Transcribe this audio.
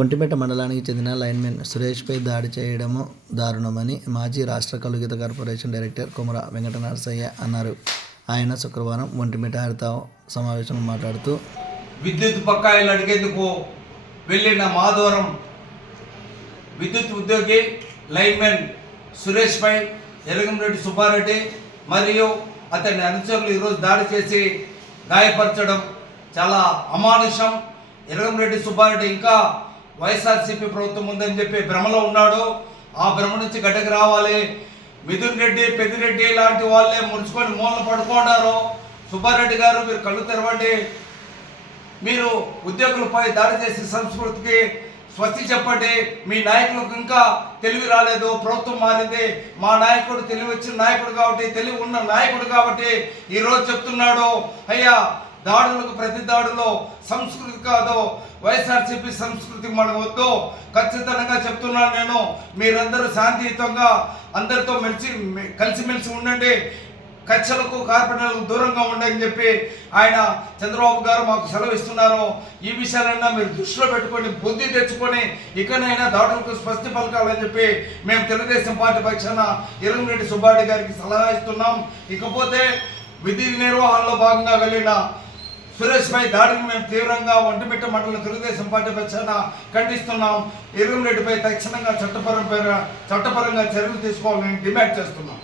ఒంటిమిట్ట మండలానికి చెందిన లైన్మెన్ సురేష్పై దాడి చేయడము దారుణమని మాజీ రాష్ట్ర కలుగిత కార్పొరేషన్ డైరెక్టర్ కొమర వెంకట నరసయ్య అన్నారు. ఆయన శుక్రవారం ఒంటిమిట్ట హరిత సమావేశంలో మాట్లాడుతూ, విద్యుత్ బకాయిలు అడిగేందుకు వెళ్ళిన మాధవరం విద్యుత్ ఉద్యోగి లైన్మెన్ సురేష్పై ఎరగంరెడ్డి సుబ్బారెడ్డి మరియు అతని అనుచరులు ఈరోజు దాడి చేసి గాయపరచడం చాలా అమానుషం. ఎరగంరెడ్డి సుబ్బారెడ్డి ఇంకా వైఎస్ఆర్సీపీ ప్రభుత్వం ఉందని చెప్పి భ్రమలో ఉన్నాడు. ఆ భ్రమ నుంచి గడ్డకు రావాలి. మిథున్ రెడ్డి, పెద్దిరెడ్డి లాంటి వాళ్ళే ముడుచుకొని మూలన పడుకున్నారు. సుబ్బారెడ్డి గారు, మీరు కళ్ళు తెరవండి. మీరు ఉద్యోగులపై దాడి చేసే సంస్కృతికి స్వస్తి చెప్పండి. మీ నాయకులకు ఇంకా తెలివి రాలేదు. ప్రభుత్వం మారింది. మా నాయకుడు తెలివి వచ్చిన నాయకుడు కాబట్టి, తెలివి ఉన్న నాయకుడు కాబట్టి ఈరోజు చెప్తున్నాడు, అయ్యా దాడులకు ప్రతి దాడులో సంస్కృతి కాదు, వైఎస్ఆర్సీపీ సంస్కృతి మనకు వద్దు. ఖచ్చితంగా చెప్తున్నాను నేను, మీరందరూ శాంతియుతంగా అందరితో కలిసిమెలిసి ఉండండి, కక్షలకు కార్పొరేట్లకు దూరంగా ఉండని చెప్పి ఆయన చంద్రబాబు గారు మాకు సెలవు ఇస్తున్నారు. ఈ విషయాలైనా మీరు దృష్టిలో పెట్టుకొని బుద్ధి తెచ్చుకొని ఇకనైనా దాడులకు స్పష్టి పలకాలని చెప్పి మేము తెలుగుదేశం పార్టీ పక్షాన ఎరగంరెడ్డి సుబ్బారెడ్డి గారికి సలహా ఇస్తున్నాం. ఇకపోతే విధి నిర్వహణలో భాగంగా వెళ్ళిన సురేష్పై దాడిని మేము తీవ్రంగా ఒంటిమిట్ట మండలం తెలుగుదేశం పార్టీ పక్షాన ఖండిస్తున్నాం. ఎరగంరెడ్డిపై తక్షణంగా చట్టపరంగా చర్యలు తీసుకోవాలని డిమాండ్ చేస్తున్నాం.